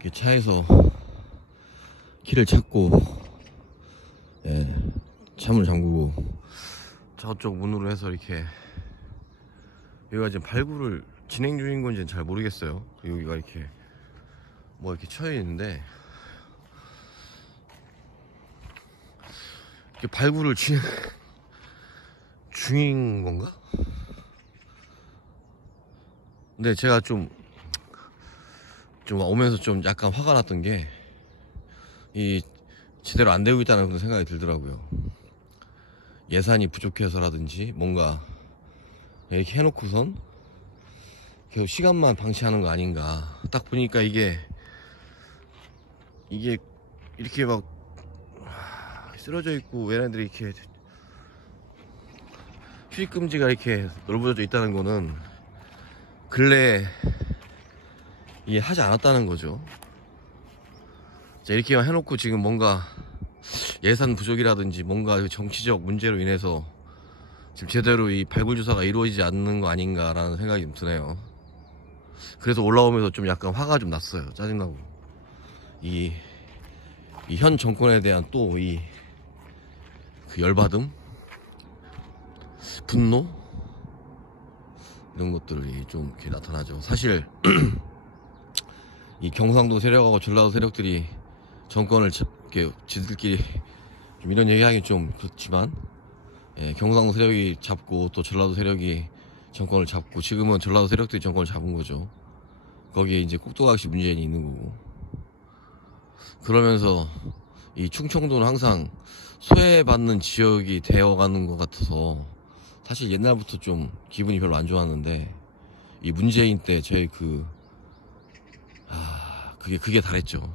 이렇게 차에서 키를 찾고, 예, 차문을 잠그고 저쪽 문으로 해서 이렇게, 여기가 지금 발굴을 진행 중인 건지는 잘 모르겠어요. 여기가 이렇게 뭐 이렇게 쳐여 있는데, 이렇게 발굴을 진행 중인 건가? 근데 제가 좀 오면서 좀 약간 화가 났던 게, 이 제대로 안 되고 있다는 그런 생각이 들더라고요. 예산이 부족해서라든지 뭔가 이렇게 해놓고선 계속 시간만 방치하는 거 아닌가. 딱 보니까 이게 이렇게 막 쓰러져 있고 얘네들이 이렇게 휴식 금지가 이렇게 넓어져 있다는 거는 근래에 이게 하지 않았다는 거죠. 자, 이렇게만 해놓고 지금 뭔가 예산 부족이라든지 뭔가 정치적 문제로 인해서 지금 제대로 이 발굴 조사가 이루어지지 않는 거 아닌가라는 생각이 좀 드네요. 그래서 올라오면서 좀 약간 화가 좀 났어요. 짜증나고. 이 현 정권에 대한 또 그 열받음, 분노, 이런 것들이 좀 이렇게 나타나죠. 사실 이 경상도 세력하고 전라도 세력들이 정권을 이렇게 지들끼리 좀 이런 얘기하기 좀 그렇지만, 예, 경상도 세력이 잡고 또 전라도 세력이 정권을 잡고, 지금은 전라도 세력들이 정권을 잡은 거죠. 거기에 이제 꼭두각시 문재인이 있는 거고, 그러면서 이 충청도는 항상 소외받는 지역이 되어가는 것 같아서 사실 옛날부터 좀 기분이 별로 안 좋았는데, 이 문재인 때 저희 그게 달했죠.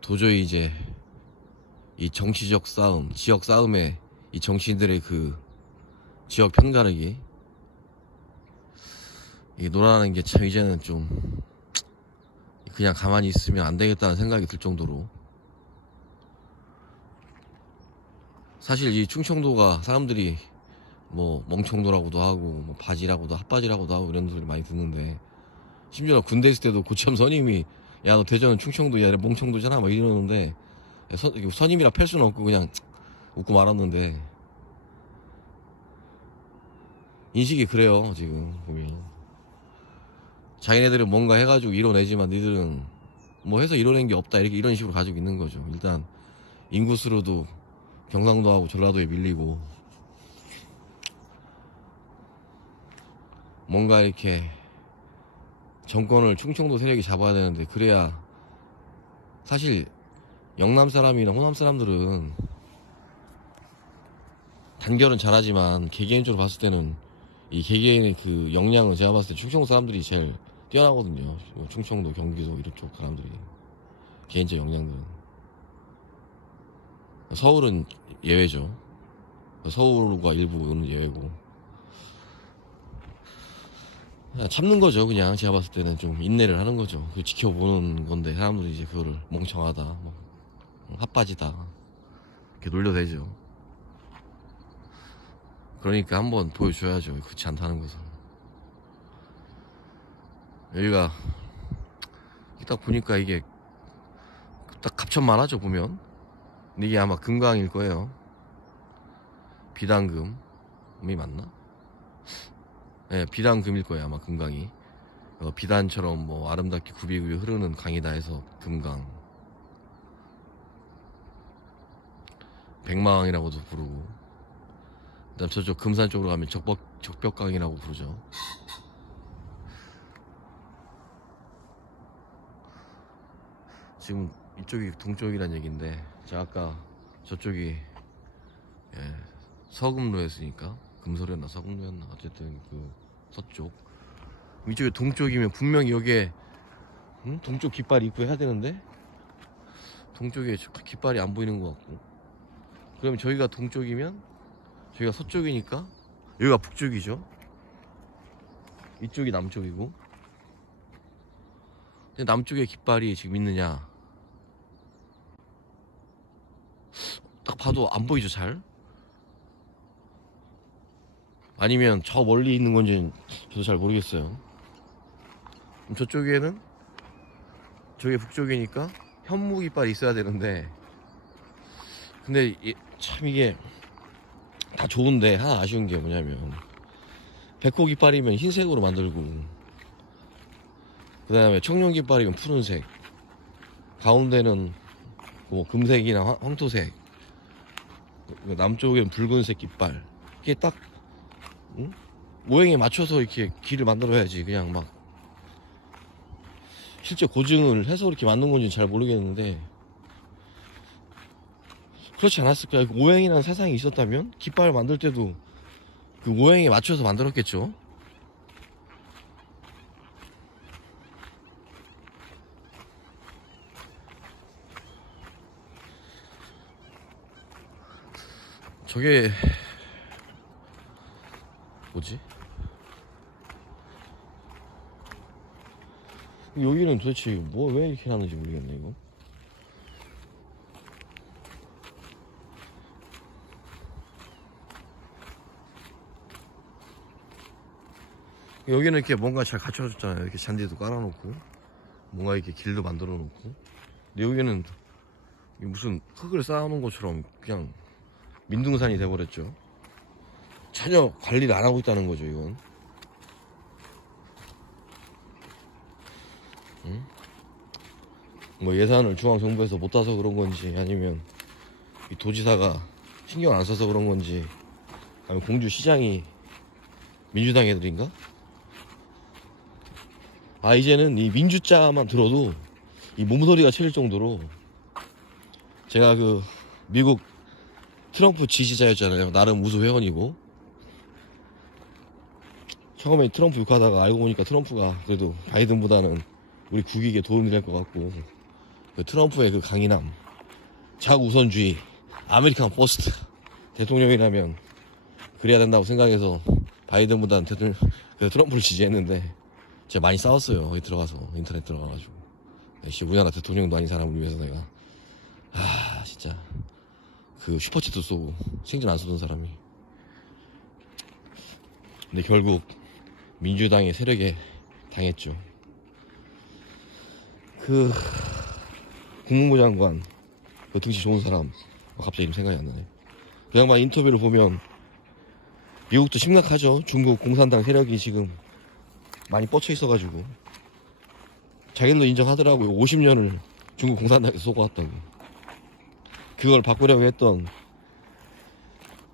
도저히 이제 이 정치적 싸움, 지역 싸움에 이 정치인들의 그 지역 편가르기, 이게 놀아나는 게 참 이제는 좀 그냥 가만히 있으면 안 되겠다는 생각이 들 정도로, 사실 이 충청도가 사람들이 뭐 멍청도라고도 하고 뭐 바지라고도 핫바지라고도 하고 이런 소리 많이 듣는데, 심지어 군대 있을 때도 고참 선임이 야 너 대전은 충청도야 아니라 멍청도잖아 막 이러는데, 선임이라 팰 수는 없고 그냥 웃고 말았는데, 인식이 그래요. 지금 보면 자기네들은 뭔가 해가지고 이뤄내지만 니들은 뭐 해서 이뤄낸 게 없다, 이런 식으로 가지고 있는 거죠. 일단 인구수로도 경상도하고 전라도에 밀리고, 뭔가 이렇게 정권을 충청도 세력이 잡아야 되는데, 그래야 사실 영남 사람이나 호남 사람들은 단결은 잘하지만 개개인적으로 봤을 때는 이 개개인의 그 역량은 제가 봤을 때 충청도 사람들이 제일 뛰어나거든요. 충청도, 경기도 이런 쪽 사람들이 개인적 역량들은. 서울은 예외죠. 서울과 일부는 예외고. 그냥 참는 거죠. 그냥 제가 봤을 때는 좀 인내를 하는 거죠. 지켜보는 건데 사람들이 이제 그거를 멍청하다, 뭐 핫바지다 이렇게 놀려대죠. 그러니까 한번 보여줘야죠. 그렇지 않다는 것을. 여기가 딱 보니까 이게 딱 갑천만 하죠, 보면. 근데 이게 아마 금강일 거예요. 비단금이 맞나? 네, 비단금일 거예요, 아마 금강이. 비단처럼 뭐 아름답게 굽이굽이 흐르는 강이다 해서 금강. 백마강이라고도 부르고, 그다음 저쪽 금산 쪽으로 가면 적벽강이라고 부르죠. 지금 이쪽이 동쪽이란 얘기인데, 제가 아까 저쪽이, 예, 서금로였으니까, 금소리였나 서금로였나, 어쨌든 그 서쪽, 이쪽이 동쪽이면 분명히 여기에 동쪽 깃발이 있고 해야 되는데, 동쪽에 깃발이 안 보이는 것 같고, 그러면 저희가 동쪽이면 저희가 서쪽이니까 여기가 북쪽이죠. 이쪽이 남쪽이고. 근데 남쪽에 깃발이 지금 있느냐, 딱 봐도 안 보이죠, 잘. 아니면 저 멀리 있는 건지는 저도 잘 모르겠어요. 저쪽에는 저게 북쪽이니까 현무 깃발이 있어야 되는데, 근데 참 이게 다 좋은데 하나 아쉬운 게 뭐냐면 백호 깃발이면 흰색으로 만들고, 그 다음에 청룡 깃발이면 푸른색, 가운데는 뭐 금색이나 황토색, 남쪽엔 붉은색 깃발. 이게 딱 응? 모양에 맞춰서 이렇게 길을 만들어야지. 그냥 막 실제 고증을 해서 이렇게 만든 건지 잘 모르겠는데, 그렇지 않았을까요? 그 오행이라는 세상이 있었다면 깃발을 만들 때도 그 오행에 맞춰서 만들었겠죠. 저게 뭐지? 여기는 도대체 뭐 왜 이렇게 하는지 모르겠네. 이거 여기는 이렇게 뭔가 잘 갖춰졌잖아요. 이렇게 잔디도 깔아놓고 뭔가 이렇게 길도 만들어 놓고. 근데 여기는 무슨 흙을 쌓아놓은 것처럼 그냥 민둥산이 돼버렸죠. 전혀 관리를 안 하고 있다는 거죠, 이건. 응? 뭐 예산을 중앙정부에서 못 따서 그런 건지, 아니면 이 도지사가 신경 안 써서 그런 건지, 아니면 공주시장이 민주당 애들인가? 아, 이제는 이 민주자만 들어도 이 몸소리가 쳐질 정도로, 제가 그 미국 트럼프 지지자였잖아요. 나름 우수 회원이고. 처음에 트럼프 욕하다가 알고 보니까 트럼프가 그래도 바이든보다는 우리 국익에 도움이 될 것 같고, 그 트럼프의 그 강인함, 자우선주의, 아메리칸 포스트, 대통령이라면 그래야 된다고 생각해서 바이든보다는 트럼프를 지지했는데, 제가 많이 싸웠어요. 거기 들어가서, 인터넷 들어가가지고. 우리나라 대통령도 아닌 사람을 위해서 내가, 진짜 그 슈퍼챗도 쏘고 생전 안 쏘던 사람이. 근데 결국 민주당의 세력에 당했죠. 그 국무부 장관, 그 등치 좋은 사람, 갑자기 이름 생각이 안 나네. 그 양반 인터뷰를 보면 미국도 심각하죠. 중국 공산당 세력이 지금 많이 뻗쳐 있어가지고 자기들도 인정하더라고요. 50년을 중국 공산당에서 쏘고왔다고. 그걸 바꾸려고 했던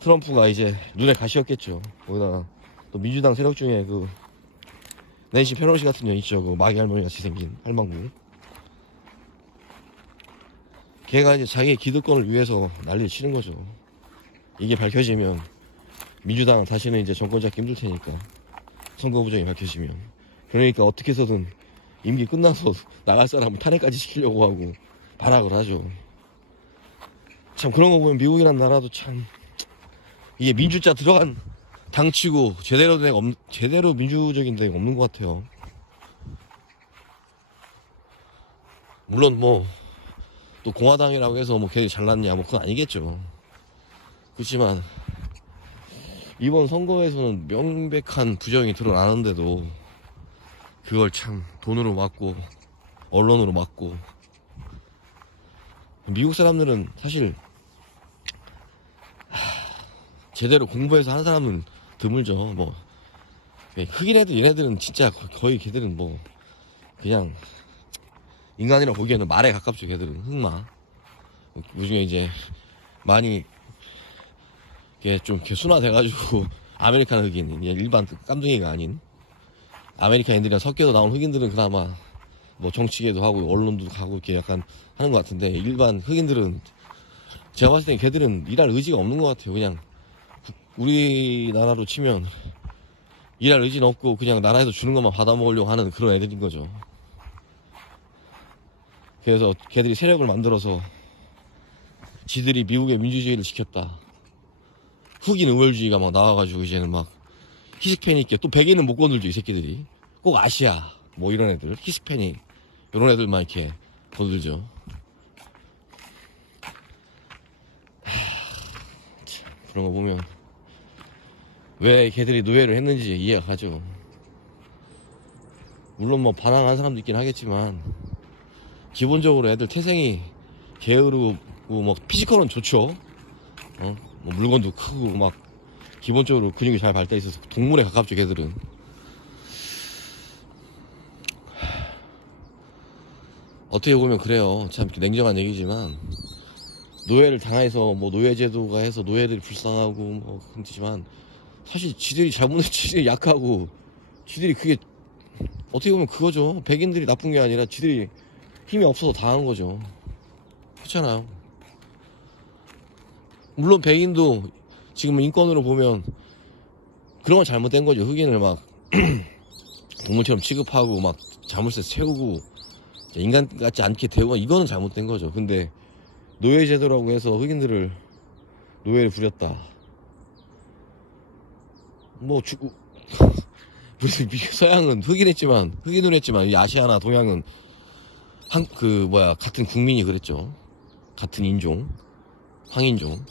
트럼프가 이제 눈에 가시였겠죠. 거기다가 또 민주당 세력 중에 그 낸시 페로시 같은 년 있죠. 그 마귀 할머니 같이 생긴 할망구. 걔가 이제 자기의 기득권을 위해서 난리를 치는 거죠. 이게 밝혀지면 민주당은 다시는 이제 정권 잡기 힘들 테니까, 선거 부정이 밝혀지면. 그러니까 어떻게 해서든 임기 끝나서 나갈 사람을 탄핵까지 시키려고 하고 발악을 하죠. 참 그런 거 보면 미국이란 나라도 참 이게 민주자 들어간 당치고 제대로 민주적인 데가 없는 것 같아요. 물론 뭐 또 공화당이라고 해서 뭐 걔들이 잘났냐, 뭐 그건 아니겠죠. 그렇지만 이번 선거에서는 명백한 부정이 드러나는데도 그걸 참 돈으로 막고 언론으로 막고. 미국 사람들은 사실 제대로 공부해서 하는 사람은 드물죠. 뭐 흑인 애들, 얘네들은 진짜 거의 걔들은 뭐 그냥 인간이라고 보기에는 말에 가깝죠. 걔들은 흑마. 요즘에 이제 많이 좀 순화돼가지고 아메리칸 흑인, 일반 깜둥이가 아닌 아메리칸 애들이랑 섞여서 나온 흑인들은 그나마 뭐 정치계도 하고 언론도 가고 이렇게 약간 하는 것 같은데, 일반 흑인들은 제가 봤을 땐 걔들은 일할 의지가 없는 것 같아요. 그냥 우리나라로 치면 일할 의지는 없고 그냥 나라에서 주는 것만 받아먹으려고 하는 그런 애들인 거죠. 그래서 걔들이 세력을 만들어서 지들이 미국의 민주주의를 지켰다, 흑인 우월주의가 막 나와가지고 이제는 막 히스패닉, 또 백인은 못 건들죠. 이 새끼들이 꼭 아시아 뭐 이런 애들, 히스패닉 이런 애들만 이렇게 건들죠. 그런 거 보면 왜 걔들이 노예를 했는지 이해가 가죠. 물론 뭐 반항한 사람도 있긴 하겠지만, 기본적으로 애들 태생이 게으르고 뭐 피지컬은 좋죠. 뭐 물건도 크고 막 기본적으로 근육이 잘 발달해 있어서 동물에 가깝죠, 걔들은. 어떻게 보면 그래요. 참 냉정한 얘기지만 노예를 당해서 뭐 노예제도가 해서 노예들이 불쌍하고 뭐 그렇지만 사실 지들이 잘못해서 지들이 약하고 지들이 그게 어떻게 보면 그거죠. 백인들이 나쁜 게 아니라 지들이 힘이 없어서 당한 거죠. 그렇잖아요. 물론 백인도 지금 인권으로 보면 그런 건 잘못된 거죠. 흑인을 막 동물처럼 취급하고 막 자물쇠 채우고 인간 같지 않게 대우가 이거는 잘못된 거죠. 근데 노예제도라고 해서 흑인들을 노예를 부렸다. 뭐 우리 서양은 흑인을 했지만 이 아시아나 동양은 같은 국민이 그랬죠. 같은 인종, 황인종.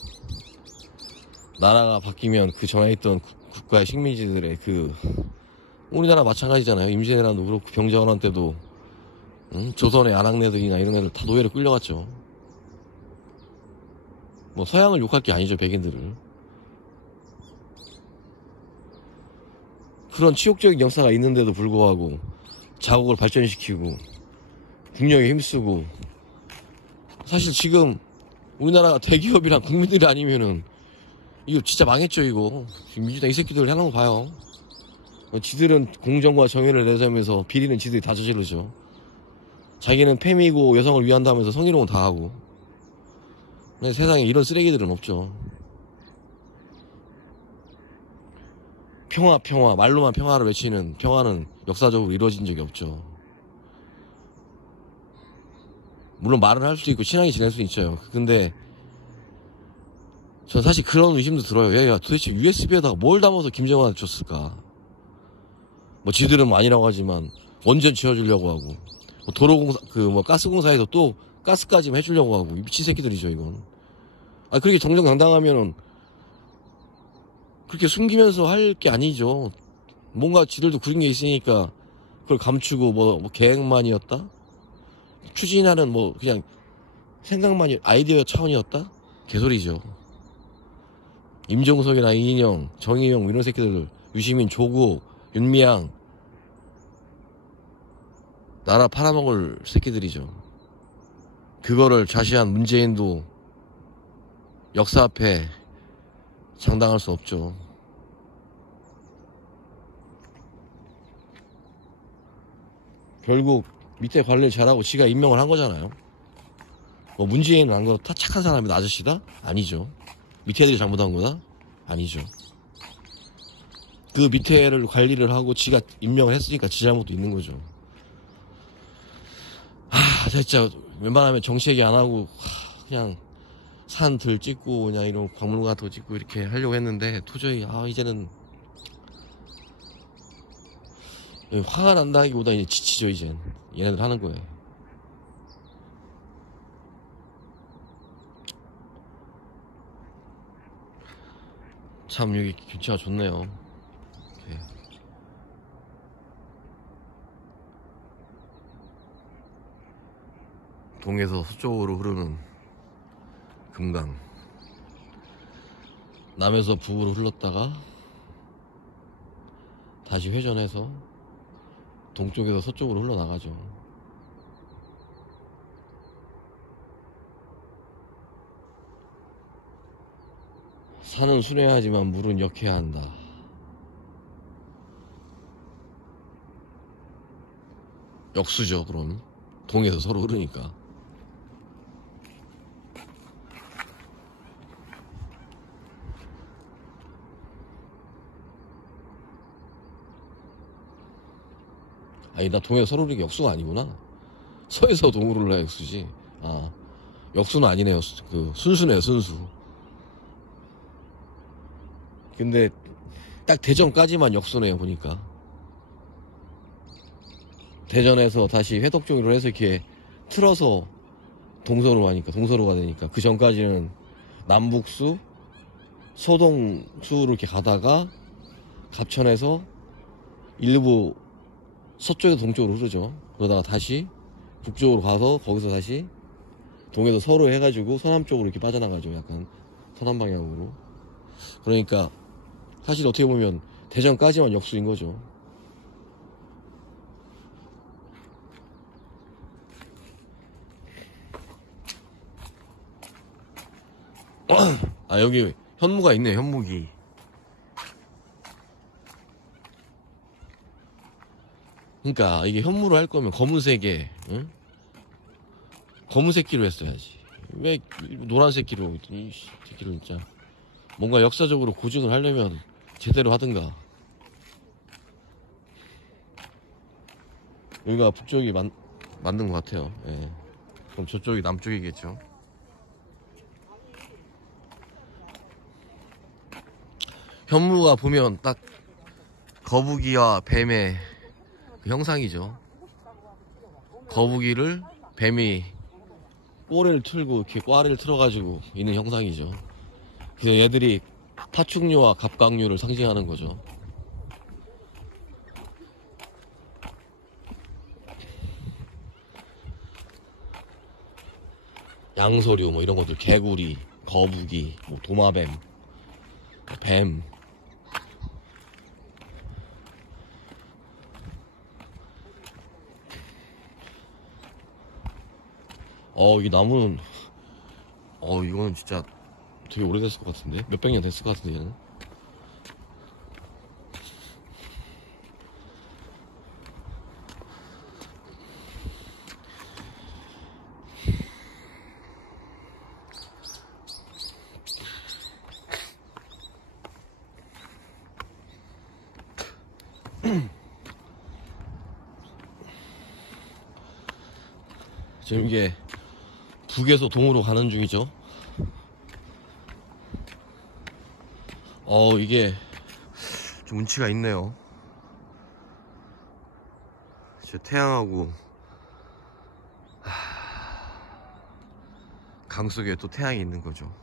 나라가 바뀌면 그 전에 있던 국가의 식민지들의 우리나라 마찬가지잖아요. 임진왜란도 그렇고 병자호란 때도 조선의 아낙네들이나 이런 애들 다 노예로 끌려갔죠. 뭐 서양을 욕할 게 아니죠, 백인들을. 그런 치욕적인 역사가 있는데도 불구하고 자국을 발전시키고 국력에 힘쓰고, 사실 지금 우리나라가 대기업이랑 국민들이 아니면은 이거 진짜 망했죠. 이거 민주당 이 새끼들 하는 거 봐요. 지들은 공정과 정의를 내세우면서 비리는 지들이 다 저지르죠. 자기는 페미고 여성을 위한다면서 성희롱은 다 하고. 근데 세상에 이런 쓰레기들은 없죠. 평화, 말로만 평화를 외치는 평화는 역사적으로 이루어진 적이 없죠. 물론 말은 할 수 있고 친하게 지낼 수 있죠. 근데 전 사실 그런 의심도 들어요. 얘가 도대체 USB에다가 뭘 담아서 김정은한테 줬을까? 뭐 지들은 아니라고 하지만 원전 지어주려고 하고, 뭐 도로공사 가스공사에서 또 가스까지 해주려고 하고, 미친 새끼들이죠 이건. 그렇게 정정당당하면은 그렇게 숨기면서 할 게 아니죠. 뭔가 지들도 그런 게 있으니까 그걸 감추고 뭐 계획만이었다? 추진하는 그냥 생각만이 아이디어 차원이었다? 개소리죠. 임종석이나 이인영, 정의용 이런 새끼들, 유시민, 조국, 윤미향 나라 팔아먹을 새끼들이죠. 그거를 좌시한 문재인도 역사 앞에 장당할 수 없죠. 결국 밑에 관리를 잘하고 지가 임명을 한 거잖아요. 뭐 문재인은 안 그렇다? 착한 사람이다, 아저씨다? 아니죠. 밑에 애들이 잘못한 거다? 아니죠. 그 밑에를 관리를 하고 지가 임명을 했으니까 지 잘못도 있는 거죠. 진짜 웬만하면 정치 얘기 안 하고 그냥 산들 찍고 그냥 이런 박물관 같은 거 찍고 이렇게 하려고 했는데 도저히 이제는 화가 난다기보다 이제 지치죠. 이젠 얘네들 하는 거예요. 참 여기 경치가 좋네요. 이렇게. 동에서 서쪽으로 흐르는 금강, 남에서 북으로 흘렀다가 다시 회전해서 동쪽에서 서쪽으로 흘러나가죠. 산은 순회하지만 물은 역해야 한다. 역수죠. 그럼 동에서 서로 흐르니까. 나 동에서 서로 흐르는 게 역수가 아니구나. 서에서 동으로 흘러야 역수지. 역수는 아니네요. 순수네요, 순수. 근데 딱 대전까지만 역수네요, 보니까. 대전에서 다시 회덕 쪽으로 해서 이렇게 틀어서 동서로 동서로가 되니까 그 전까지는 남북수, 서동수로 이렇게 가다가 갑천에서 일부 서쪽에서 동쪽으로 흐르죠. 그러다가 다시 북쪽으로 가서 거기서 다시 동에서 서로 해가지고 서남 쪽으로 이렇게 빠져나가죠. 약간 서남 방향으로. 그러니까 사실 어떻게 보면 대전까지만 역수인 거죠. 아, 여기 현무가 있네. 현무기. 그러니까 이게 현무로 할 거면 검은색에, 응? 검은색기로 했어야지. 왜 노란색기로, 이 새끼를 진짜. 뭔가 역사적으로 고증을 하려면 제대로 하든가. 여기가 북쪽이 맞는 것 같아요. 예. 그럼 저쪽이 남쪽이겠죠. 현무가 보면 딱 거북이와 뱀의 그 형상이죠. 거북이를 뱀이 꼬리를 틀고 이렇게 꽈리를 틀어가지고 있는 형상이죠. 그래서 얘들이 파충류와 갑각류를 상징하는 거죠. 양서류 뭐 이런 것들, 개구리, 거북이, 뭐 도마뱀, 뱀. 이 나무는 이거는 진짜 되게 오래됐을 것 같은데? 몇백 년 됐을 것 같은데 얘는? 지금 이게 북에서 동으로 가는 중이죠. 이게 좀 운치가 있네요. 저 태양하고 강 속에 또 태양이 있는 거죠.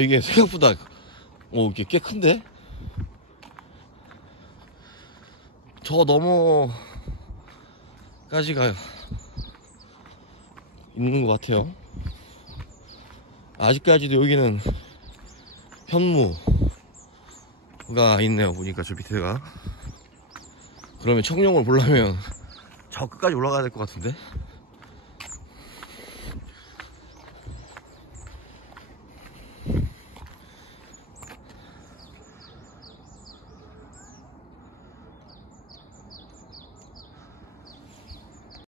이게 생각보다 이게 꽤 큰데? 저 너머까지가 있는 것 같아요. 아직까지도 여기는 현무가 있네요. 보니까 저 밑에가. 그러면 청룡을 보려면 저 끝까지 올라가야 될 것 같은데?